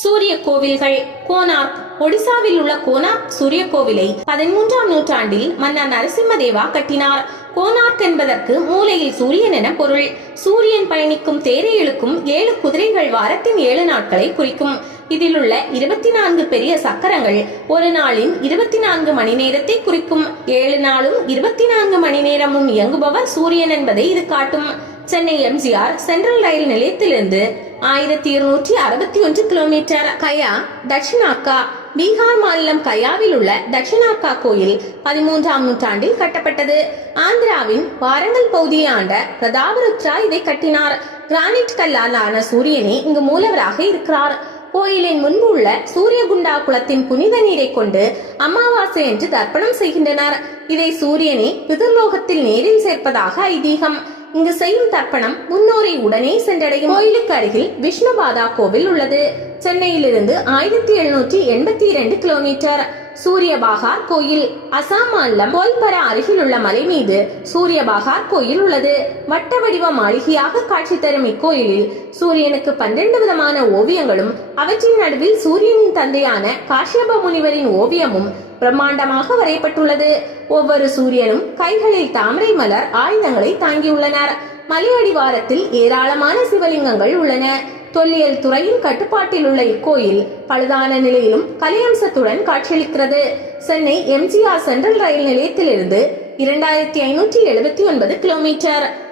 சூரிய கோவில்கள் கோனார்க் ஒடிசாவில் உள்ள கோனார்க் சூரிய கோவிலை பதிமூன்றாம் நூற்றாண்டில் மன்னர் நரசிம்மதேவா கட்டினார். கோனார்க் என்பதற்கு மூலையில் சூரியன் என பொருள். சூரியன் பயணிக்கும் தேரை இழுக்கும் ஏழு குதிரைகள் வாரத்தின் ஏழு நாட்களை குறிக்கும். இதில் உள்ள இருபத்தி நான்கு பெரிய சக்கரங்கள் ஒரு நாளின் இருபத்தி நான்கு மணி நேரத்தை குறிக்கும். ஏழு நாளும் இருபத்தி நான்கு மணி நேரமும் இயங்குபவர் சூரியன் என்பதை இது காட்டும். சென்னை எம்ஜிஆர் சென்ட்ரல் ரயில் நிலையத்திலிருந்து ஆயிரத்தி இருநூற்றி அறுபத்தி ஒன்று கிலோமீட்டர் கயா தட்சிணாக்கா பீகார் மாநிலம் கயாவில் உள்ள தட்சிணாக்கா கோயில் பதிமூன்றாம் நூற்றாண்டில் கட்டப்பட்டது. ஆந்திராவின் வாரங்கல் பகுதியை ஆண்ட பிரதாபருத்ரா இதை கட்டினார். கிரானைட் கல்லால் ஆன சூரியனே இங்கு மூலவராக இருக்கிறார். கோயிலின் முன்பு உள்ள சூரியகுண்டா குளத்தின் புனித நீரை கொண்டு அமாவாசை என்று தர்ப்பணம் செய்கின்றனர். இதை சூரியனை பிதர்லோகத்தில் நேரில் சேர்ப்பதாக ஐதீகம். இங்கு செய்யும் தர்ப்பணம் முன்னோரை உடனே சென்றடையும் கோயிலுக்கு அருகில் விஷ்ணுபாதா கோவில் உள்ளது. சென்னையிலிருந்து ஆயிரத்தி எழுநூற்றி எண்பத்தி இரண்டு கிலோமீட்டர். சூரியபாகார் கோயில். அசாம் மாநிலம் கோல்பரா அருகில் உள்ள மலை மீது சூரியபாகார் கோயில் உள்ளது. வட்ட வடிவ மாளிகையாக காட்சி தரும் இக்கோயிலில் சூரியனுக்கு பன்னிரண்டு விதமான ஓவியங்களும் அவற்றின் நடுவில் சூரியனின் தந்தையான காஷ்யப முனிவரின் ஓவியமும் பிரம்மாண்டமாக வரையப்பட்டுள்ளது. ஒவ்வொரு சூரியனும் கைகளில் தாமரை மலர் ஆயுதங்களை தாங்கியுள்ளனர். மலையடிவாரத்தில் ஏராளமான சிவலிங்கங்கள் உள்ளன. தொல்லியல் துறையின் கட்டுப்பாட்டில் உள்ள இக்கோயில் பழுதான நிலையிலும் கலையம்சத்துடன் காட்சியளிக்கிறது. சென்னை எம்ஜிஆர் சென்ட்ரல் ரயில் நிலையத்திலிருந்து இரண்டாயிரத்தி ஐநூற்றி எழுபத்தி ஒன்பது கிலோமீட்டர்.